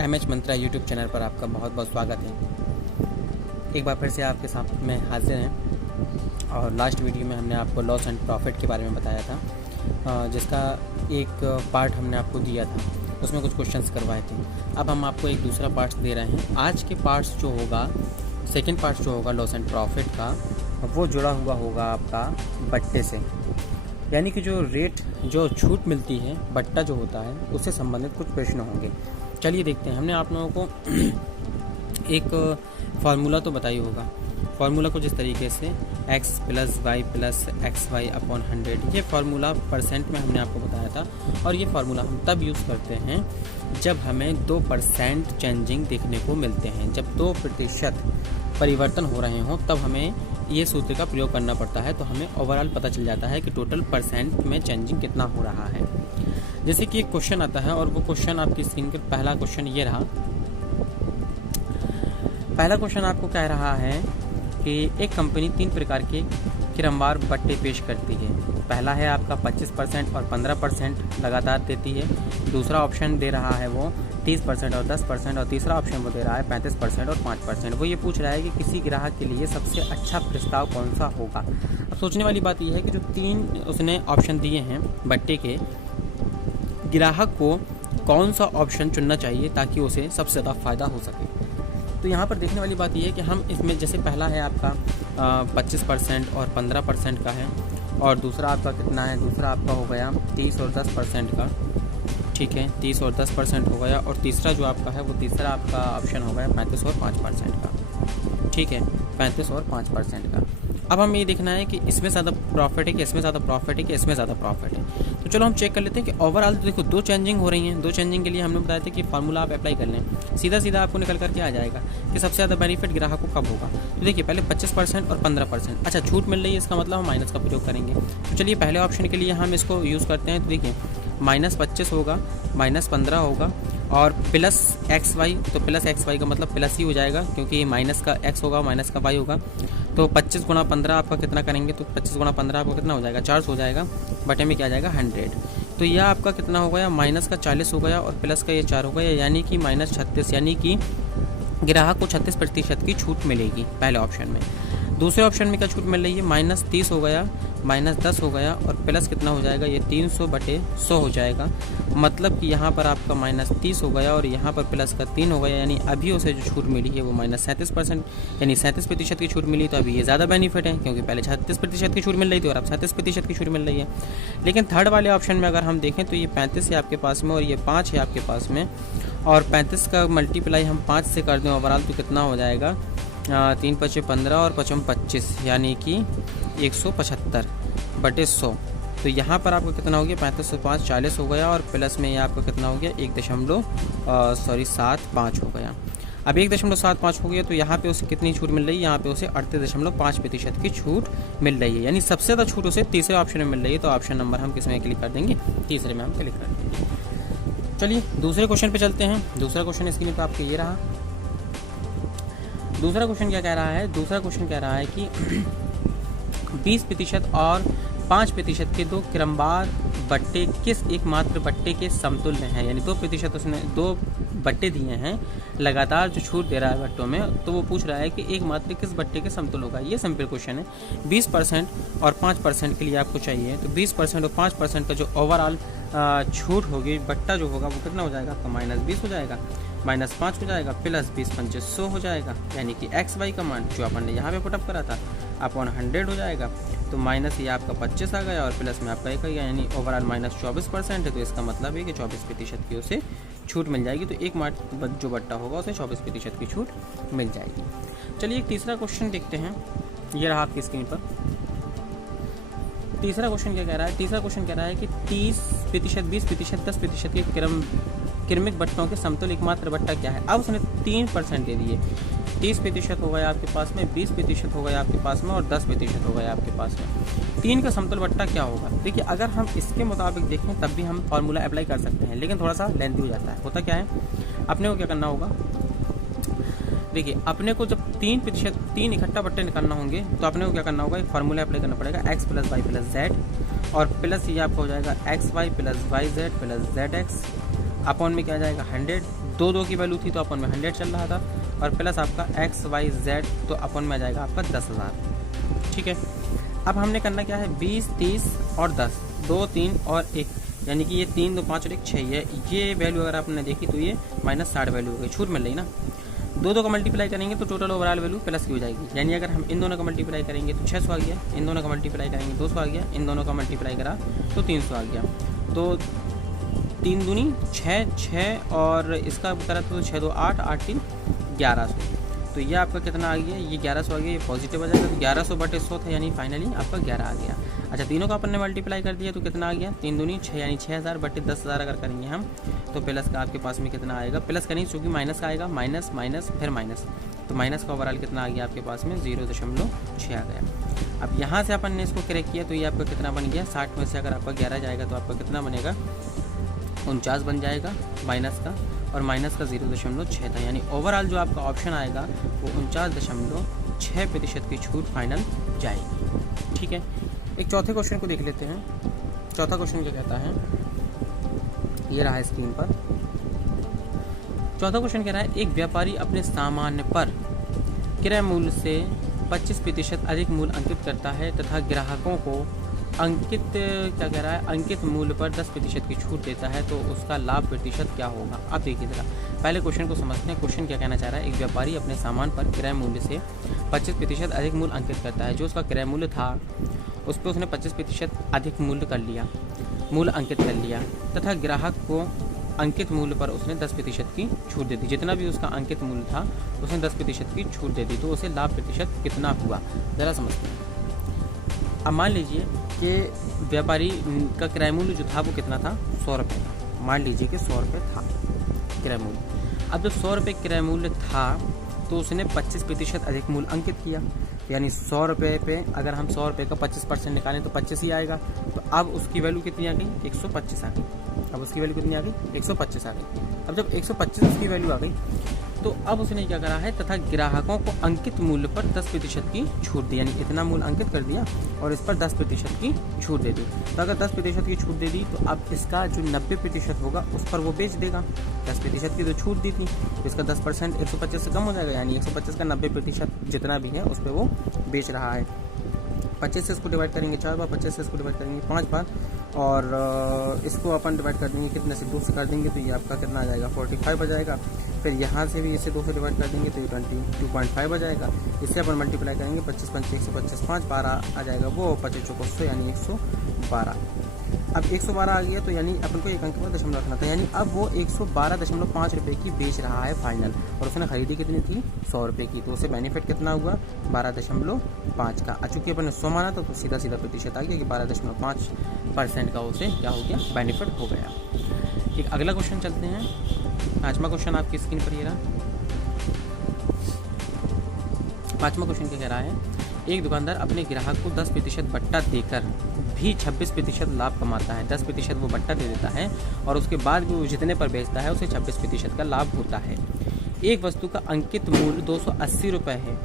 MH मंत्रा YouTube channel पर आपका बहुत बहुत स्वागत है। एक बार फिर से आपके सामने हाजिर हैं और लास्ट वीडियो में हमने आपको लॉस एंड प्रॉफिट के बारे में बताया था, जिसका एक पार्ट हमने आपको दिया था, उसमें कुछ क्वेश्चंस करवाए थे। अब हम आपको एक दूसरा पार्ट दे रहे हैं। आज के पार्ट्स जो होगा, सेकेंड पार्ट जो होगा लॉस एंड प्रॉफिट का, वो जुड़ा हुआ होगा आपका बट्टे से, यानी कि जो रेट जो छूट मिलती है बट्टा जो होता है उससे संबंधित कुछ प्रश्न होंगे। चलिए देखते हैं। हमने आप लोगों को एक फार्मूला तो बताई होगा। फार्मूला कुछ इस तरीके से x plus y plus x y upon 100, ये फार्मूला परसेंट में हमने आपको बताया था। और ये फार्मूला हम तब यूज़ करते हैं जब हमें 2% चेंजिंग देखने को मिलते हैं। जब 2% परिवर्तन हो रहे हों तब हमें ये सूत्र का प्रयोग करना पड़ता है, तो हमें ओवरऑल पता चल जाता है कि टोटल परसेंट में चेंजिंग कितना हो रहा है। जैसे कि एक क्वेश्चन आता है और वो क्वेश्चन आपकी स्क्रीन के पहला क्वेश्चन ये रहा। पहला क्वेश्चन आपको कह रहा है कि एक कंपनी 3 प्रकार के क्रमवार बट्टे पेश करती है। पहला है आपका 25% और 15% लगातार देती है। दूसरा ऑप्शन दे रहा है वो 30% और 10%, और तीसरा ऑप्शन वो दे रहा है 35% और 5%। वो ये पूछ रहा है कि किसी ग्राहक के लिए सबसे अच्छा प्रस्ताव कौन सा होगा। अब सोचने वाली बात यह है कि जो 3 उसने ऑप्शन दिए हैं बट्टे के, ग्राहक को कौन सा ऑप्शन चुनना चाहिए ताकि उसे सबसे ज़्यादा फ़ायदा हो सके। तो यहाँ पर देखने वाली बात यह है कि हम इसमें, जैसे पहला है आपका 25% और 15% का है, और दूसरा आपका कितना है, दूसरा आपका हो गया 30 और 10% का, ठीक है, 30 और 10% हो गया। और तीसरा जो आपका है वो तीसरा आपका ऑप्शन हो गया 35 और 5% का, ठीक है, 35 और 5% का। अब हम ये देखना है कि इसमें ज़्यादा प्रॉफिट है कि इसमें ज़्यादा प्रॉफिट है कि इसमें ज़्यादा प्रॉफिट है। तो चलो हम चेक कर लेते हैं कि ओवरऑल देखो 2 चेंजिंग हो रही हैं। 2 चेंजिंग के लिए हमने बताया था कि फार्मूला आप अप्लाई कर लें, सीधा सीधा आपको निकल करके आ जाएगा कि सबसे ज़्यादा बेनिफिट ग्राहक को कब होगा। तो देखिए पहले 25% और 15%, अच्छा छूट मिल रही है, इसका मतलब हम माइनस का प्रयोग करेंगे। तो चलिए पहले ऑप्शन के लिए हम इसको यूज़ करते हैं। तो देखिए -25 होगा, -15 होगा और प्लस एक्स वाई। तो प्लस एक्स वाई का मतलब प्लस ही हो जाएगा, क्योंकि माइनस का एक्स होगा माइनस का वाई होगा। तो 25 गुणा 15 आपका कितना करेंगे, तो 25 गुणा 15 आपका कितना हो जाएगा, 400 हो जाएगा। बटे में क्या आ जाएगा 100। तो यह आपका कितना हो गया, माइनस का 40 हो गया और प्लस का ये 4 हो गया, यानी कि -36, यानी कि ग्राहक को 36% की छूट मिलेगी पहले ऑप्शन में। दूसरे ऑप्शन में क्या छूट मिल रही है, -30 हो गया, -10 हो गया और प्लस कितना हो जाएगा, ये 300/100 हो जाएगा। मतलब कि यहाँ पर आपका -30 हो गया और यहाँ पर प्लस का 3 हो गया, यानी अभी उसे जो छूट मिली है वो -37%, यानी 37% की छूट मिली। तो अभी ये ज़्यादा बेनिफिट है, क्योंकि पहले 36% की छूट मिल रही थी और अब 37% की छूट मिल रही है। लेकिन थर्ड वाले ऑप्शन में अगर हम देखें तो ये 35 है आपके पास में और ये 5 है आपके पास में, और 35 का मल्टीप्लाई हम 5 से कर दें ओवरऑल तो कितना हो जाएगा, 3 × 5 = 15 और 5 × 25, यानी कि 175/100। तो यहाँ पर आपको कितना हो गया, 35 से 5 40 हो गया और प्लस में ये आपका कितना हो गया 1.75 हो गया। अब 1.75 हो गया तो यहाँ पे उसे कितनी छूट मिल रही है, यहाँ पे उसे 38.5% की छूट मिल रही है, यानी सबसे ज़्यादा छूट उसे तीसरे ऑप्शन में मिल रही है। तो ऑप्शन नंबर हम किस में क्लिक कर देंगे, तीसरे में हम क्लिक कर देंगे। चलिए दूसरे क्वेश्चन पे चलते हैं। दूसरा क्वेश्चन स्क्रीन पर आपके ये रहा। दूसरा क्वेश्चन क्या कह रहा है, दूसरा क्वेश्चन कह रहा है कि 20% और 5% के 2 क्रमवार बट्टे किस एकमात्र बट्टे के समतुल्य हैं। यानी 2% उसने 2 बट्टे दिए हैं, लगातार जो छूट दे रहा है बट्टों में, तो वो पूछ रहा है कि एकमात्र किस बट्टे के समतुल्य होगा। ये सिंपल क्वेश्चन है। 20% और 5% के लिए आपको चाहिए, तो 20% और 5% का जो ओवरऑल छूट होगी, बट्टा जो होगा वो कितना हो जाएगा आपका, -20 हो जाएगा, -5 हो जाएगा, प्लस 20 × 5 100 हो जाएगा, यानी कि एक्स वाई का मान जो अपन ने यहाँ पे पुटअप करा था अपॉन 100 हो जाएगा। तो माइनस ये आपका 25 आ गया और प्लस में आपका 1 आ गया, यानी ओवरऑल -24% है। तो इसका मतलब है कि 24% की उसे छूट मिल जाएगी। तो एक जो बट्टा होगा उसे 24% की छूट मिल जाएगी। चलिए एक तीसरा क्वेश्चन देखते हैं। ये रहा आपकी स्क्रीन पर। तीसरा क्वेश्चन क्या कह रहा है, तीसरा क्वेश्चन कह रहा है कि 30%, 20%, 10% के क्रमिक बट्टों के समतुल्य एकमात्र बट्टा क्या है। अब उसने 3% दे दिए, 30% हो गया आपके पास में, 20% हो गया आपके पास में और 10% हो गया आपके पास में। 3 का समतुल्य बट्टा क्या होगा। देखिए अगर हम इसके मुताबिक देखें तब भी हम फार्मूला अप्लाई कर सकते हैं, लेकिन थोड़ा सा लेंथी हो जाता है। होता क्या है, अपने को क्या करना होगा, देखिए अपने को जब 3 इकट्ठा बट्टे निकालना होंगे तो अपने को क्या करना होगा, एक फार्मूला अप्लाई करना पड़ेगा, x + y + z, और प्लस ये आपका हो जाएगा xy + yz + zx अपॉन में क्या आ जाएगा 100 दो की वैल्यू थी तो अपन में 100 चल रहा था, और प्लस आपका XYZ तो अपन में आ जाएगा आपका 10,000। ठीक है, अब हमने करना क्या है, 20, 30 और 10, 2, 3 और 1, यानी कि ये 3, 2, 5 और 1, 6 है। ये वैल्यू अगर आपने देखी तो ये -60 वैल्यू हो गई, छूट मिल रही ना। दो का मल्टीप्लाई करेंगे तो टोटल ओवरऑल वैल्यू प्लस की हो जाएगी। यानी अगर हम इन दोनों का मल्टीप्लाई करेंगे तो 600 आ गया, इन दोनों का मल्टीप्लाई करेंगे 200 आ गया, इन दोनों का मल्टीप्लाई करा तो 300 आ गया। तो 3 दूनी 6 और इसका करा तो 6 2 8, 8 3 1100। तो ये आपका कितना आ गया, ये 1100 आ गया, ये पॉजिटिव आ जाएगा। तो 1100/100 था, यानी फाइनली आपका 11 आ गया। अच्छा, तीनों का अपन ने मल्टीप्लाई कर दिया तो कितना आ गया, 3 दूनी 6, यानी 6000/10,000 अगर करेंगे हम तो प्लस का आपके पास में कितना आएगा, प्लस का नहीं चूँकि माइनस का आएगा, माइनस माइनस फिर माइनस, तो माइनस का ओवरऑल कितना आ गया आपके पास में 0.6 आ गया। अब यहाँ से अपन ने इसको करेक्ट किया तो ये आपका कितना बन गया, 60 में से अगर आपका 11 जाएगा तो आपका कितना बनेगा, 49 बन जाएगा माइनस का, और माइनस का 0.6 था। यानी ओवरऑल जो आपका ऑप्शन आएगा वो 49.6% की छूट फाइनल जाएगी। ठीक है, एक चौथे क्वेश्चन को देख लेते हैं। चौथा क्वेश्चन क्या कहता है, ये रहा है स्क्रीन पर। चौथा क्वेश्चन कह रहा है, एक व्यापारी अपने सामान पर क्रय मूल्य से 25% अधिक मूल्य अंकित करता है तथा ग्राहकों को क्या कह रहा है, अंकित मूल्य पर 10% की छूट देता है, तो उसका लाभ प्रतिशत क्या होगा। आप देखिए जरा, पहले क्वेश्चन को समझते हैं। क्वेश्चन क्या कहना चाह रहा है, एक व्यापारी अपने सामान पर क्रय मूल्य से 25% अधिक मूल्य अंकित करता है। जो उसका क्रय मूल्य था उस पर उसने 25% अधिक मूल्य अंकित कर लिया तथा ग्राहक को अंकित मूल्य पर उसने 10% की छूट दे दी। जितना भी उसका अंकित मूल्य था उसने 10% की छूट दे दी, तो उसे लाभ प्रतिशत कितना हुआ, ज़रा समझते हैं। अब मान लीजिए कि व्यापारी का क्रय मूल्य जो था वो कितना था, 100 रुपये था। मान लीजिए कि 100 रुपये था क्रय मूल्य। अब जब 100 रुपये क्रय मूल्य था तो उसने 25% अधिक मूल्य अंकित किया। यानी 100 रुपये पे अगर हम 100 रुपये का 25% निकालें तो 25 ही आएगा। तो अब उसकी वैल्यू कितनी आ गई, 125 आ गई। अब उसकी वैल्यू कितनी आ गई, 125 आ गई। अब जब 125 उसकी वैल्यू आ गई तो अब उसने क्या करा है, तथा ग्राहकों को अंकित मूल्य पर 10% की छूट दी। यानी इतना मूल्य अंकित कर दिया और इस पर 10% की छूट दे दी। तो अगर 10% की छूट दे दी तो अब इसका जो 90% होगा उस पर वो बेच देगा। 10% की तो छूट दी थी तो इसका 10% 125 से कम हो जाएगा। यानी 125 का 90% जितना भी है उस पर वो बेच रहा है। 25 से इसको डिवाइड करेंगे 4 बार, 25 से इसको डिवाइड करेंगे 5 बार, और इसको अपन डिवाइड कर देंगे कितने से, 2 से कर देंगे तो ये आपका कितना आ जाएगा, 45 आ जाएगा। फिर यहाँ से भी इसे 2 से डिवाइड कर देंगे तो ये 22.5 आ जाएगा। इससे अपन मल्टीप्लाई करेंगे 25 5 125 5 12 आ जाएगा वो 25 चौको 100 यानी 112। अब 112 आ गया तो यानी अपन को एक अंक पर दशमलव रखना था। यानी अब वो 112.5 रुपये की बेच रहा है फाइनल, और उसने खरीदी कितनी थी, 100 रुपये की। तो उसे बेनिफिट कितना हुआ, 12.5 का। चूँकि अपन ने 100 माना था तो सीधा प्रतिशत आ गया कि 12.5% का उसे क्या हो गया, बेनिफिट हो गया। एक अगला क्वेश्चन चलते हैं। 5वां क्वेश्चन आपकी स्क्रीन पर ये रहा। 5वां क्वेश्चन क्या कह रहा है, एक दुकानदार अपने ग्राहक को 10% बट्टा देकर भी 26% लाभ कमाता है। 10% वो बट्टा दे देता है और उसके बाद भी वो जितने पर बेचता है उसे 26% का लाभ होता है। एक वस्तु का अंकित मूल्य 280 रुपये है,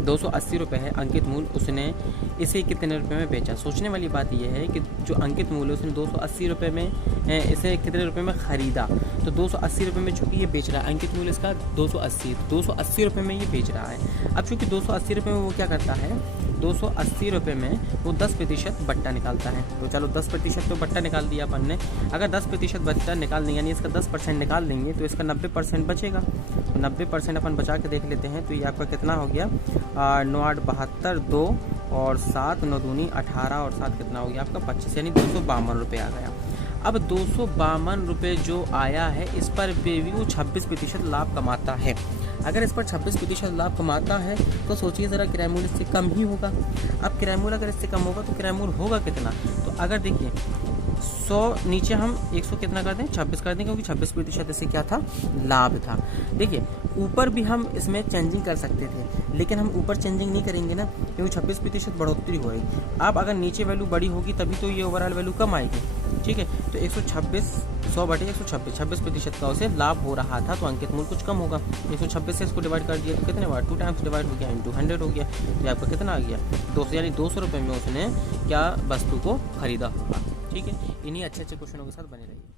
280 रुपये है अंकित मूल्य। उसने इसे कितने रुपए में बेचा। सोचने वाली बात यह है कि जो अंकित मूल्य उसने 280 रुपये में इसे कितने रुपए में ख़रीदा। तो 280 रुपये में चूँकि ये बेच रहा है, अंकित मूल्य इसका 280 रुपये में ये बेच रहा है। अब चूँकि 280 रुपये में वो क्या करता है, 280 रुपये में वो 10% बट्टा निकालता है। तो चलो 10% तो बट्टा निकाल दिया अपन ने। अगर 10% बट्टा निकाल देंगे यानी इसका 10% निकाल देंगे तो इसका 90% बचेगा। तो 90% अपन बचा के देख लेते हैं तो ये आपका कितना हो गया, 9 8 72, 2 और 7 9 दूनी 18 और 7 कितना हो गया आपका 25, यानी 252 रुपये आ गया। अब 252 रुपये जो आया है इस पर भी वो 26% लाभ कमाता है। अगर इस पर 26% लाभ कमाता है तो सोचिए ज़रा किराया मूल्य इससे कम ही होगा। अब किराया मूल्य अगर इससे कम होगा तो किराया मूल्य होगा कितना, तो अगर देखिए 100 नीचे हम 100 कितना कर दें, 26 कर दें, क्योंकि 26% इससे क्या था, लाभ था। देखिए ऊपर भी हम इसमें चेंजिंग कर सकते थे लेकिन हम ऊपर चेंजिंग नहीं करेंगे ना, क्योंकि 26% बढ़ोतरी होगी। अब अगर नीचे वैल्यू बड़ी होगी तभी तो ये ओवरऑल वैल्यू कम आएगी। ठीक है, तो 126 100/126 26% का उसे लाभ हो रहा था, तो अंकित मूल्य कुछ कम होगा। 126 से इसको डिवाइड कर दिया तो कितने बार 2 टाइम्स डिवाइड हो गया, इंटू 100 हो गया, तो आपका कितना आ गया 200, यानी 200 रुपये में उसने क्या वस्तु को खरीदा होगा। ठीक है, इन्हीं अच्छे क्वेश्चनों के साथ बने रहिए।